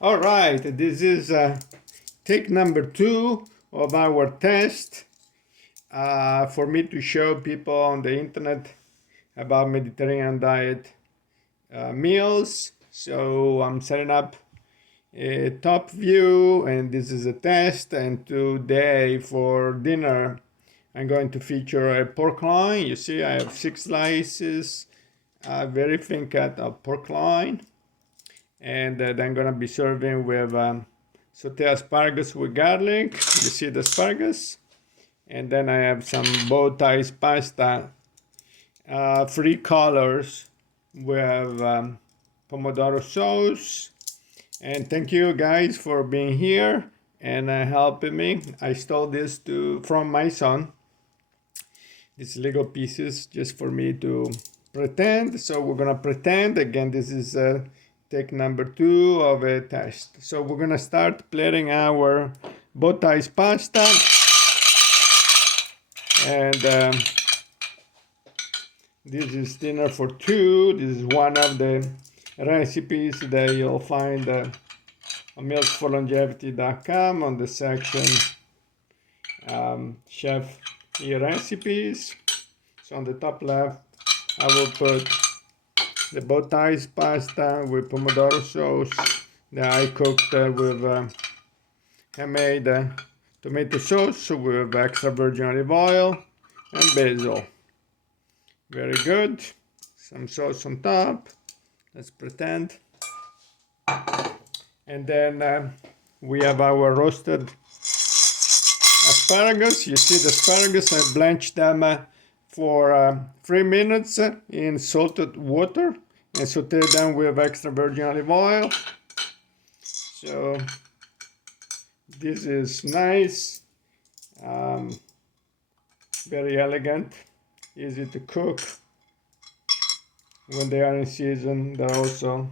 All right, this is take number 2 of our test for me to show people on the internet about Mediterranean diet meals. So I'm setting up a top view, and this is a test. And today for dinner, I'm going to feature a pork loin. You see, I have 6 slices, very thin cut of pork loin, and then I'm gonna be serving with sauteed asparagus with garlic. You see the asparagus, and then I have some bow ties pasta, 3 colors with pomodoro sauce. And thank you guys for being here and helping me. I stole this from my son. These Lego pieces just for me to pretend. So we're gonna pretend again. This is take number 2 of a test. So we're gonna start plating our bow ties pasta, and this is dinner for 2. This is one of the recipes that you'll find on mealsforlongevity.com on the section chef recipes. So on the top left, I will put the bow ties pasta with pomodoro sauce that I cooked with handmade tomato sauce with extra virgin olive oil and basil. Very good. Some sauce on top. Let's pretend. And then we have our roasted asparagus. You see the asparagus, I blanched them for 3 minutes in salted water and sauteed them with extra virgin olive oil. So this is nice, very elegant, easy to cook. When they are in season, they're also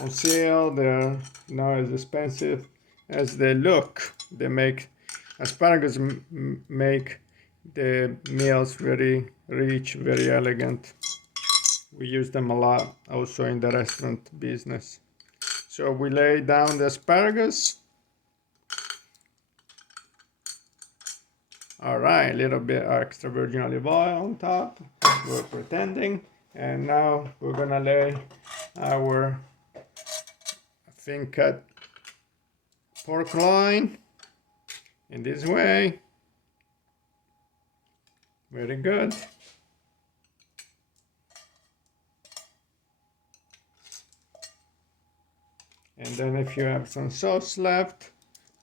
on sale. They're not as expensive as they look. They make asparagus make the meals very rich, very elegant. We use them a lot also in the restaurant business. So we lay down the asparagus. All right, a little bit extra virgin olive oil on top. We're pretending. And now we're gonna lay our thin cut pork loin in this way. Very good. And then if you have some sauce left,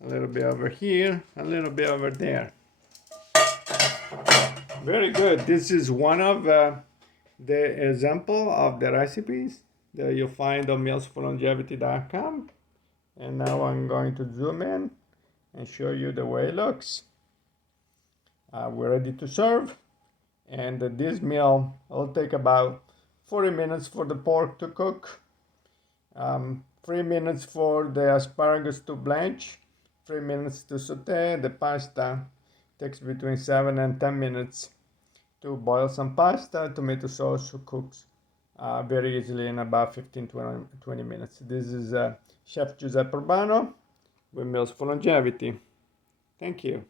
a little bit over here, a little bit over there. Very good. This is one of the example of the recipes that you'll find on mealsforlongevity.com. And now I'm going to zoom in and show you the way it looks. We're ready to serve, and this meal will take about 40 minutes for the pork to cook, 3 minutes for the asparagus to blanch, 3 minutes to saute. The pasta takes between 7 and 10 minutes to boil some pasta. Tomato sauce cooks very easily in about 15-20 minutes. This is Chef Giuseppe Urbano with Meals for Longevity. Thank you.